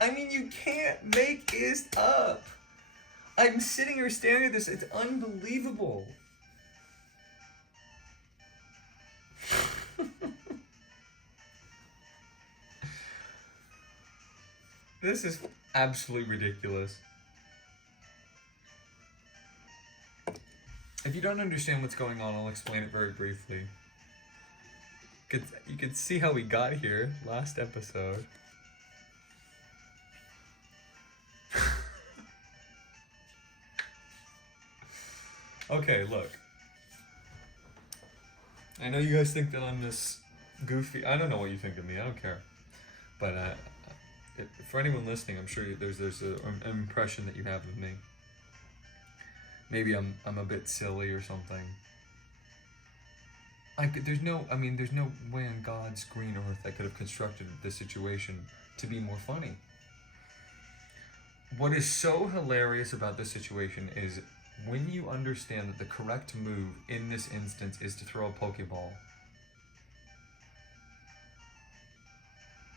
I mean, you can't make this up. I'm sitting here staring at this. It's unbelievable. This is absolutely ridiculous. If you don't understand what's going on, I'll explain it very briefly. You could see how we got here last episode. Okay, look. I know you guys think that I'm this goofy. I don't know what you think of me. I don't care. But for anyone listening, I'm sure there's an impression that you have of me. Maybe I'm a bit silly or something. There's no way on God's green earth I could have constructed this situation to be more funny. What is so hilarious about this situation is when you understand that the correct move in this instance is to throw a Pokeball,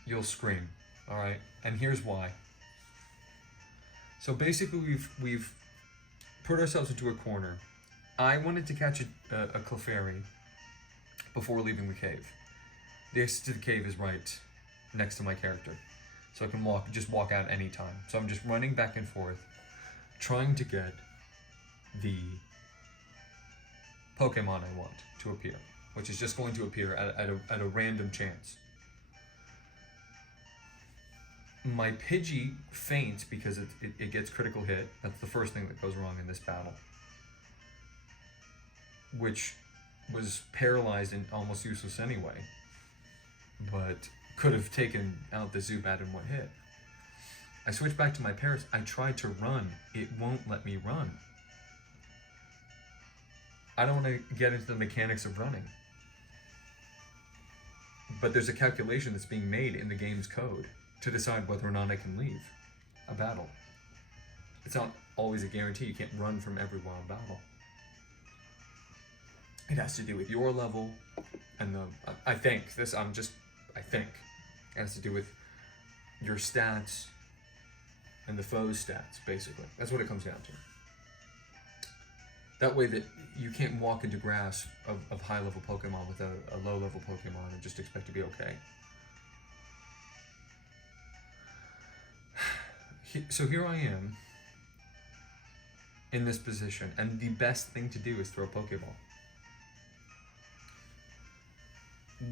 you'll scream, all right? And here's why. So basically we've put ourselves into a corner. I wanted to catch a Clefairy before leaving the cave. The exit to the cave is right next to my character, so I can just walk out anytime. So I'm just running back and forth, trying to get the Pokemon I want to appear, which is just going to appear at a random chance. My Pidgey faints because it gets critical hit. That's the first thing that goes wrong in this battle, which was paralyzed and almost useless anyway, but could have taken out the Zubat in one hit. I switched back to my Paris. I tried to run. It won't let me run. I don't want to get into the mechanics of running, but there's a calculation that's being made in the game's code to decide whether or not I can leave a battle. It's not always a guarantee. You can't run from every wild battle. It has to do with your level and I think it has to do with your stats and the foe's stats, basically. That's what it comes down to. That way that you can't walk into grass of high-level Pokemon with a low-level Pokemon and just expect to be okay. So here I am in this position, and the best thing to do is throw a Pokeball.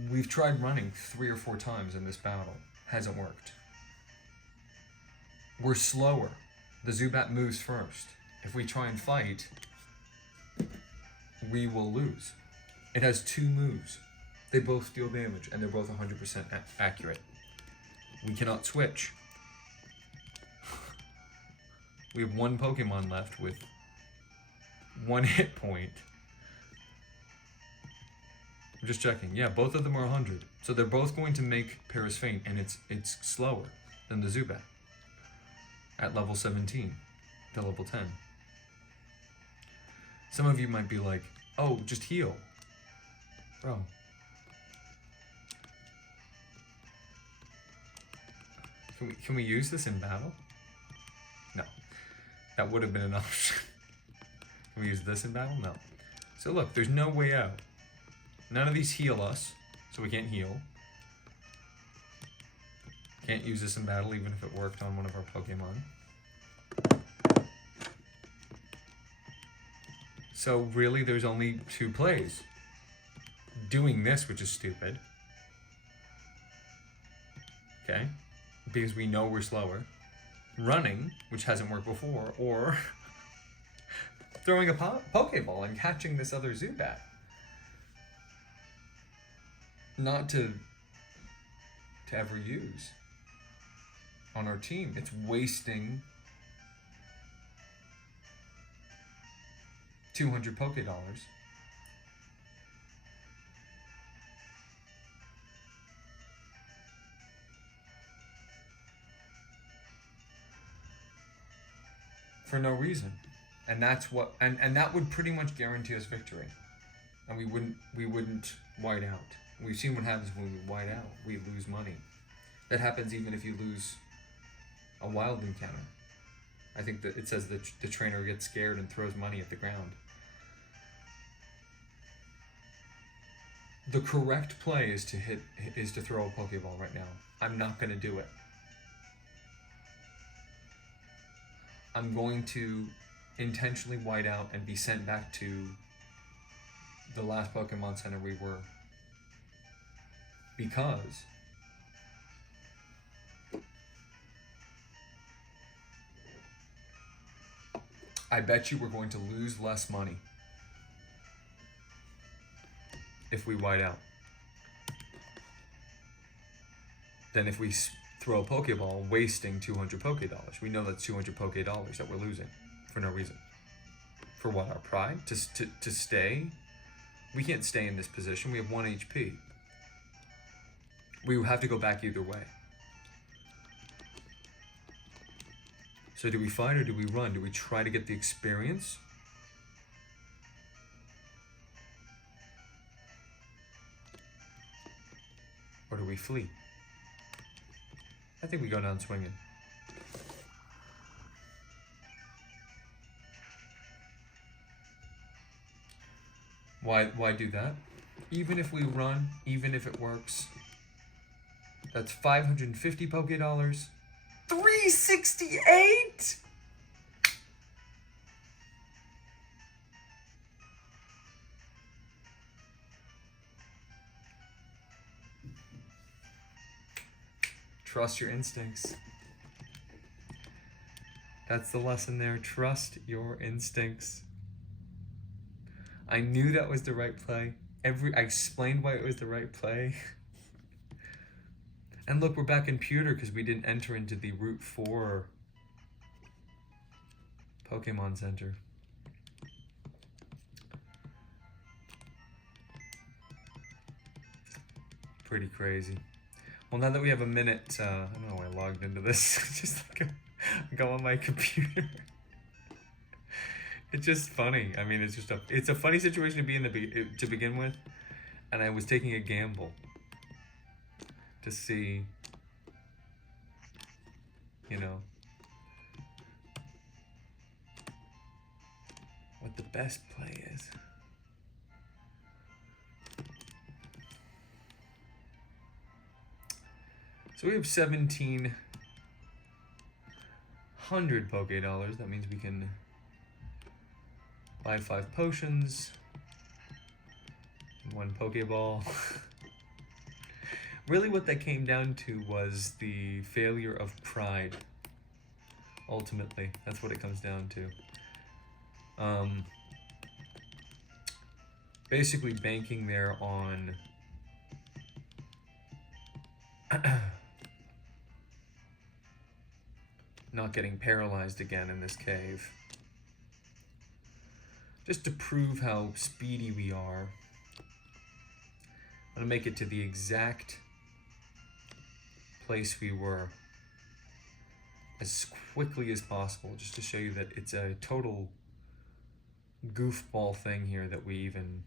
We've tried running 3 or 4 times in this battle. Hasn't worked. We're slower. The Zubat moves first. If we try and fight, we will lose. It has 2 moves. They both deal damage, and they're both 100% accurate. We cannot switch. We have 1 Pokemon left with 1 hit point. I'm just checking. Yeah, both of them are 100. So they're both going to make Paris faint, and it's slower than the Zubat at level 17 to level 10. Some of you might be like, oh, just heal. Bro. Can we use this in battle? No. That would have been an option. Can we use this in battle? No. So look, there's no way out. None of these heal us, so we can't heal. Can't use this in battle even if it worked on one of our Pokemon. So really there's only 2 plays. Doing this, which is stupid. Okay? Because we know we're slower. Running, which hasn't worked before, or throwing a Pokeball and catching this other Zubat. Not to ever use on our team. It's wasting 200 Poké Dollars. For no reason. And that's what and that would pretty much guarantee us victory. And we wouldn't white out. We've seen what happens when we white out. We lose money. That happens even if you lose a wild encounter. I think that it says that the trainer gets scared and throws money at the ground. The correct play is to throw a Pokeball right now. I'm not going to do it. I'm going to intentionally white out and be sent back to the last Pokemon Center we were. Because I bet you we're going to lose less money if we white out than if we throw a Pokeball, wasting 200 Poké-Dollars. We know that's 200 Poké-Dollars that we're losing for no reason. For what? Our pride? To stay? We can't stay in this position. We have 1 HP. We would have to go back either way. So do we fight or do we run? Do we try to get the experience? Or do we flee? I think we go down swinging. Why do that? Even if we run, even if it works, that's 550 Poké-Dollars. 368? Trust your instincts. That's the lesson there. Trust your instincts. I knew that was the right play. I explained why it was the right play. And look, we're back in Pewter because we didn't enter into the Route 4 Pokemon Center. Pretty crazy. Well, now that we have a minute, I don't know why I logged into this. Just like go on my computer. It's just funny. I mean, it's a funny situation to be in to begin with, and I was taking a gamble to see, you know, what the best play is. So we have 1,700 Poké-Dollars. That means we can buy 5 potions, and 1 Pokeball. Really what that came down to was the failure of pride. Ultimately, that's what it comes down to. Basically banking there on not getting paralyzed again in this cave. Just to prove how speedy we are, I'm gonna make it to the exact place we were as quickly as possible, just to show you that it's a total goofball thing here that we even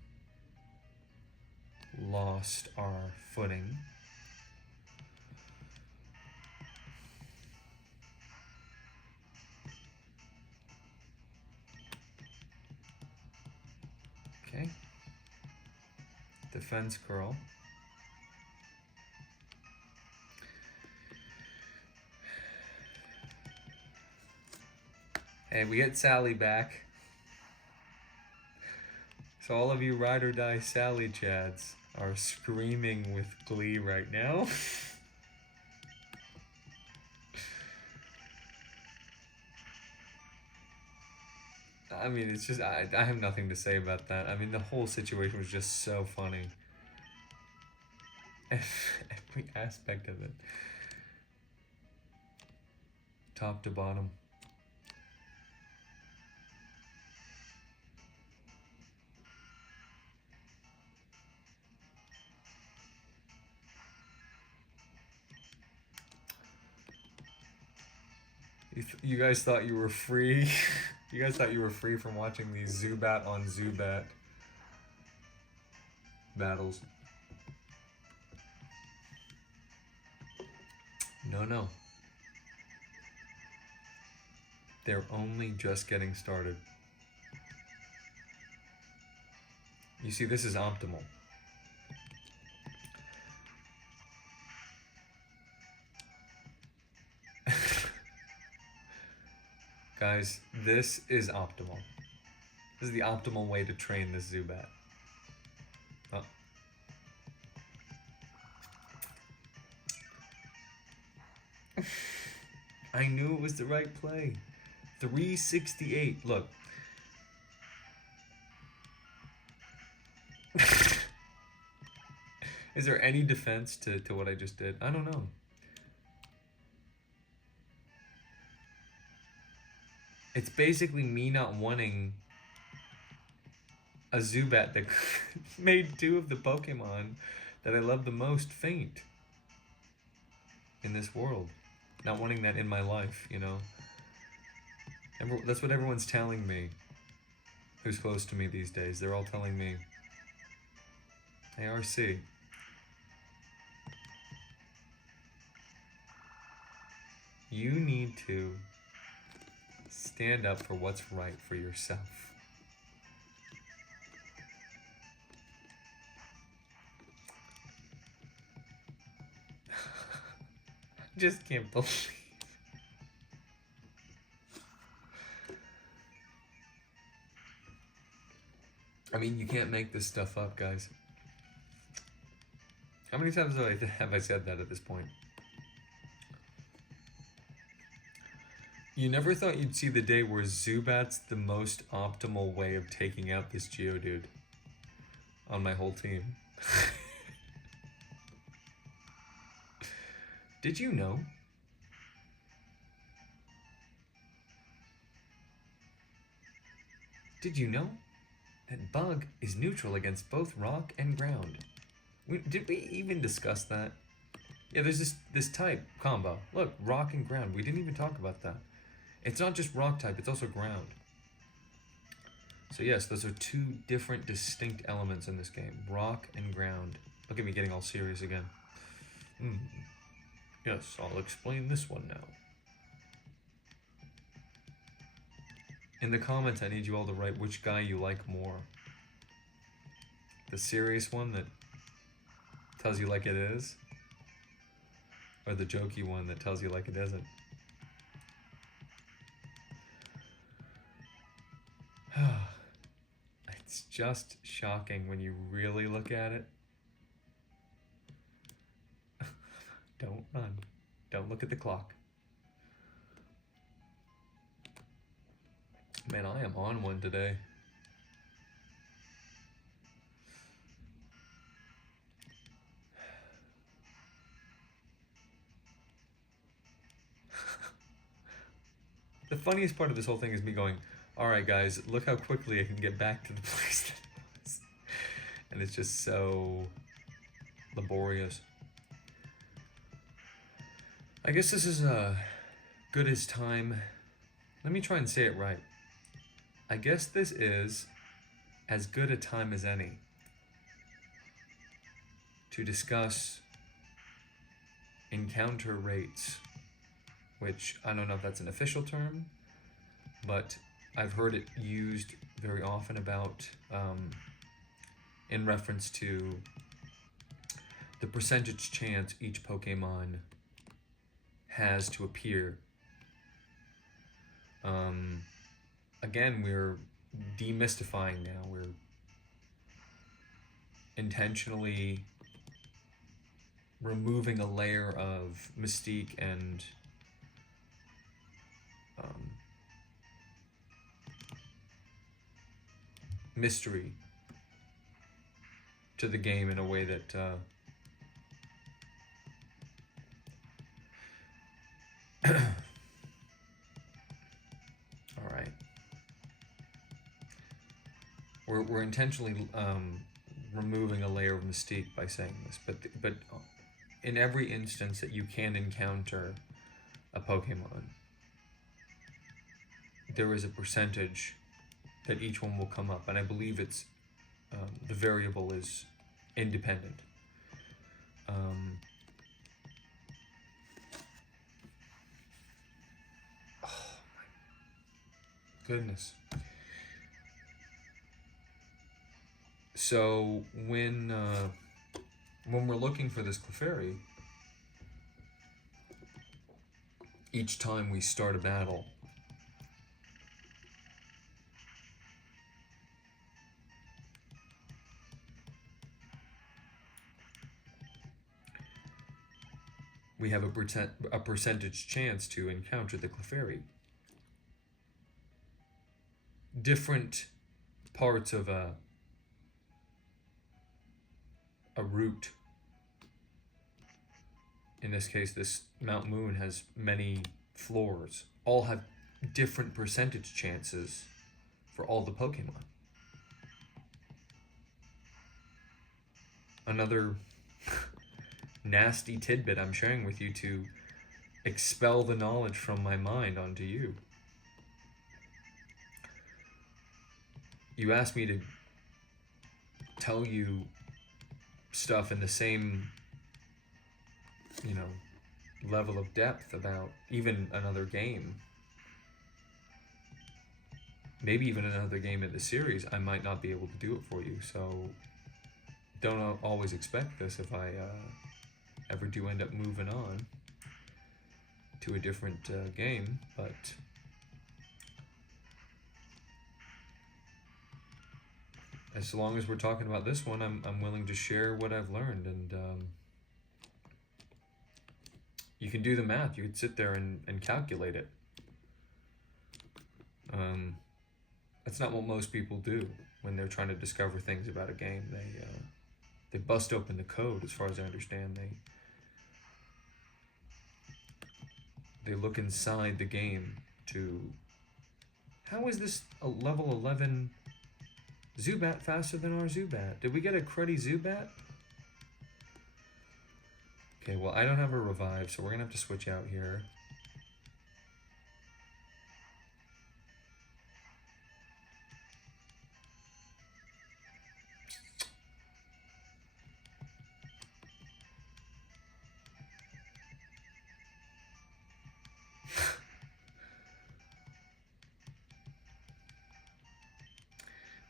lost our footing. Okay. Defense curl. Hey, we get Sally back. So all of you ride or die Sally Chads are screaming with glee right now. I mean, it's just, I have nothing to say about that. I mean, the whole situation was just so funny. Every aspect of it. Top to bottom. You guys thought you were free? You guys thought you were free from watching these Zubat on Zubat battles. No, no. They're only just getting started. You see, this is optimal. Guys, this is optimal. This is the optimal way to train this Zubat. Oh. I knew it was the right play. 368. Look. Is there any defense to what I just did? I don't know. It's basically me not wanting a Zubat that made 2 of the Pokemon that I love the most faint in this world. Not wanting that in my life, you know? That's what everyone's telling me who's close to me these days. They're all telling me, hey, RC, you need to stand up for what's right for yourself. I just can't believe. I mean, you can't make this stuff up, guys. How many times have I said that at this point? You never thought you'd see the day where Zubat's the most optimal way of taking out this Geodude on my whole team. Did you know? Did you know that Bug is neutral against both rock and ground? Did we even discuss that? Yeah, there's this type combo. Look, rock and ground. We didn't even talk about that. It's not just rock type, it's also ground. So yes, those are 2 different distinct elements in this game. Rock and ground. Look at me getting all serious again. Yes, I'll explain this one now. In the comments, I need you all to write which guy you like more. The serious one that tells you like it is? Or the jokey one that tells you like it isn't? It's just shocking when you really look at it. Don't run. Don't look at the clock. Man, I am on one today. The funniest part of this whole thing is me going, alright guys, look how quickly I can get back to the place that I was. And it's just so laborious. I guess this is good as time. Let me try and say it right. I guess this is as good a time as any to discuss encounter rates, which I don't know if that's an official term, but I've heard it used very often about in reference to the percentage chance each Pokemon has to appear. Again, we're demystifying now. We're intentionally removing a layer of mystique and mystery to the game in a way that all right. We're intentionally removing a layer of mystique by saying this, but in every instance that you can encounter a Pokemon, there is a percentage that each one will come up, and I believe it's the variable is independent. Goodness. So when we're looking for this Clefairy, each time we start a battle, we have a percentage chance to encounter the Clefairy. Different parts of a route. In this case, this Mount Moon has many floors. All have different percentage chances for all the Pokemon. Another nasty tidbit I'm sharing with you to expel the knowledge from my mind onto you. You asked me to tell you stuff in the same, level of depth about even another game. Maybe even another game in the series. I might not be able to do it for you, so don't always expect this if I ever do end up moving on to a different game, but as long as we're talking about this one, I'm willing to share what I've learned, and you can do the math. You could sit there and calculate it. That's not what most people do when they're trying to discover things about a game. They bust open the code, as far as I understand. They look inside the game to, how is this a level 11 Zubat faster than our Zubat? Did we get a cruddy Zubat? Okay, well, I don't have a revive, so we're gonna have to switch out here.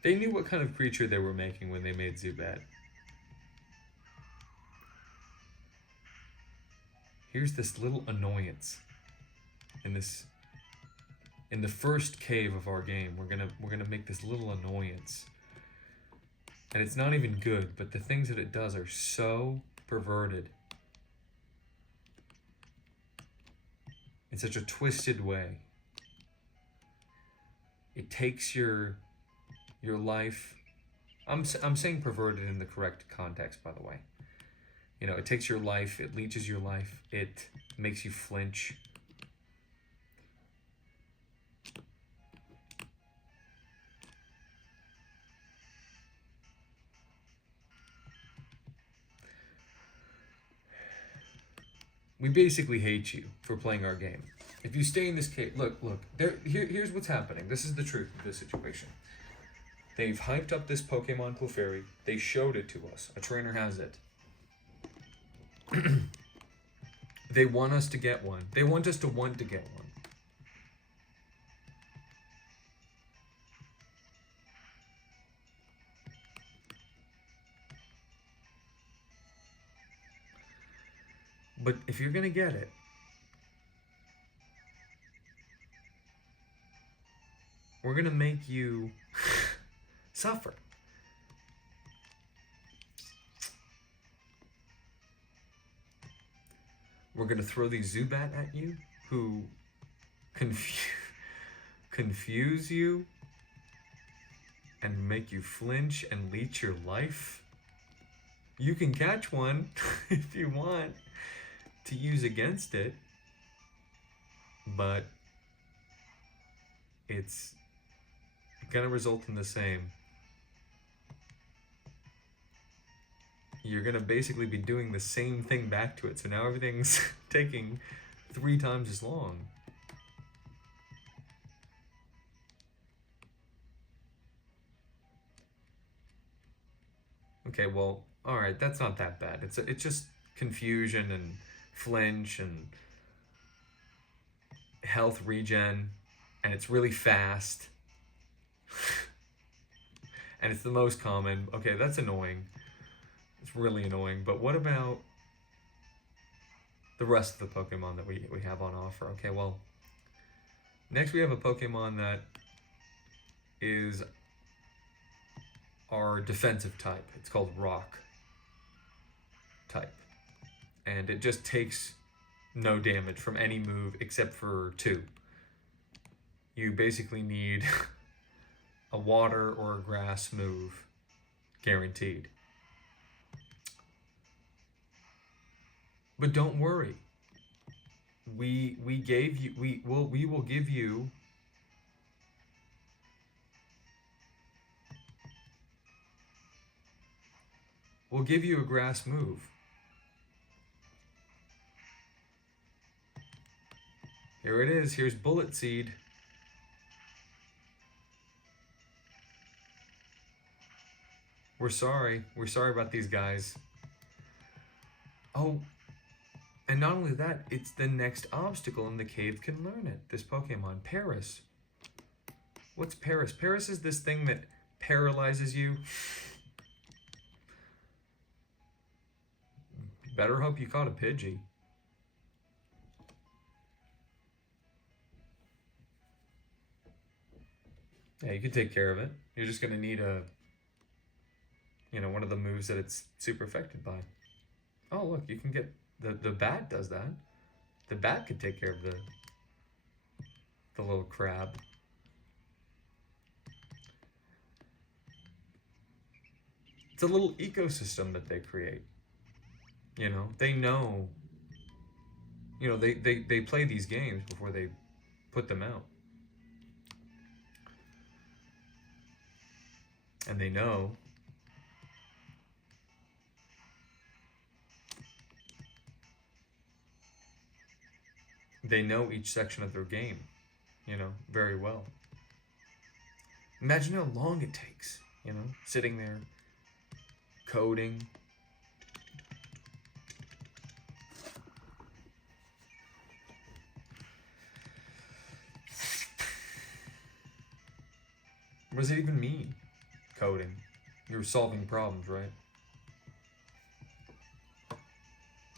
They knew what kind of creature they were making when they made Zubat. Here's this little annoyance in the first cave of our game. We're gonna make this little annoyance, and it's not even good. But the things that it does are so perverted in such a twisted way. It takes your life. I'm saying perverted in the correct context, by the way. It takes your life, it leeches your life, it makes you flinch. We basically hate you for playing our game. If you stay in this cave, look, here's what's happening. This is the truth of this situation. They've hyped up this Pokemon Clefairy. They showed it to us. A trainer has it. They want us to get one. They want us to want to get one. But if you're gonna get it, we're gonna make you suffer. We're gonna throw these Zubat at you who confuse you and make you flinch and leech your life. You can catch one if you want to use against it, but it's gonna result in the same. You're gonna basically be doing the same thing back to it, so now everything's taking 3 times as long. Okay, well, alright, that's not that bad. It's just confusion and flinch and health regen and it's really fast. And it's the most common. Okay, that's annoying. It's really annoying. But what about the rest of the Pokemon that we have on offer? Okay, well, next we have a Pokemon that is our defensive type. It's called Rock type. And it just takes no damage from any move except for 2. You basically need a water or a grass move, guaranteed. But don't worry. We will give you a grass move. Here it is. Here's Bullet Seed. We're sorry. We're sorry about these guys. Oh, and not only that, it's the next obstacle and the cave can learn it. This Pokemon, Paris. What's Paris? Paris is this thing that paralyzes you. Better hope you caught a Pidgey. Yeah, you can take care of it. You're just gonna need one of the moves that it's super affected by. Oh, look, you can get the bat does that. The bat could take care of the little crab. It's a little ecosystem that they create. They know. They play these games before they put them out. And they know each section of their game, very well. Imagine how long it takes, sitting there, coding. What does it even mean, coding? You're solving problems, right?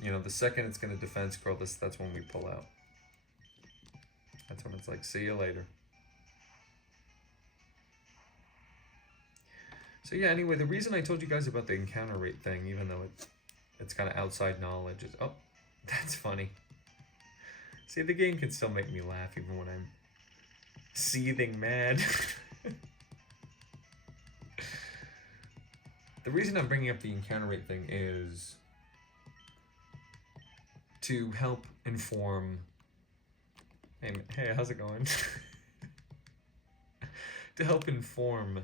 The second it's going to defense curl, that's when we pull out. That's when it's like, see you later. So yeah, anyway, the reason I told you guys about the encounter rate thing, even though it's kind of outside knowledge, is, oh, that's funny. See, the game can still make me laugh even when I'm seething mad. The reason I'm bringing up the encounter rate thing is to help inform. Hey, how's it going? To help inform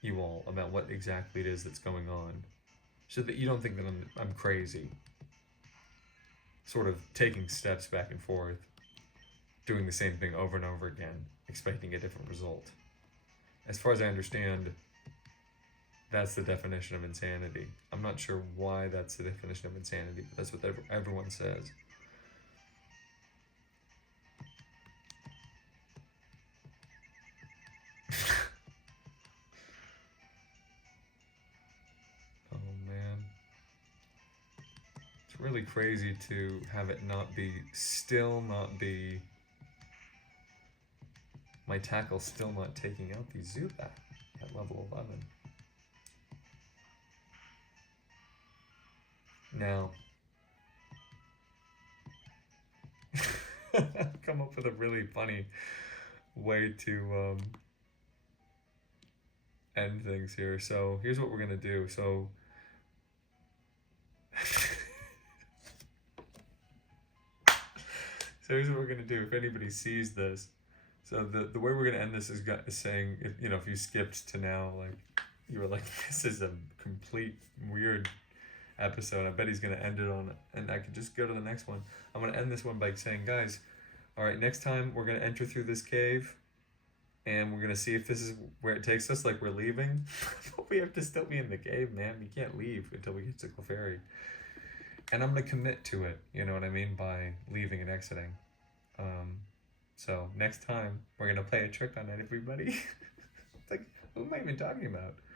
you all about what exactly it is that's going on, so that you don't think that I'm crazy. Sort of taking steps back and forth, doing the same thing over and over again, expecting a different result. As far as I understand, that's the definition of insanity. I'm not sure why that's the definition of insanity, but that's what everyone says. Oh man. It's really crazy to have it still not be, my tackle still not taking out the Zubat at level 11. Now, I've come up with a really funny way to end things here. So here's what we're gonna do. So here's what we're gonna do. If anybody sees this, so the way we're gonna end this is saying, if you skipped to now, like you were like, this is a complete weird episode. I bet he's gonna end it on, and I could just go to the next one. I'm gonna end this one by saying, guys, all right, next time we're gonna enter through this cave, and we're gonna see if this is where it takes us, like we're leaving. But we have to still be in the cave, man. We can't leave until we get to Clefairy. And I'm gonna commit to it, you know what I mean, by leaving and exiting. So next time we're gonna play a trick on everybody. It's like, what am I even talking about?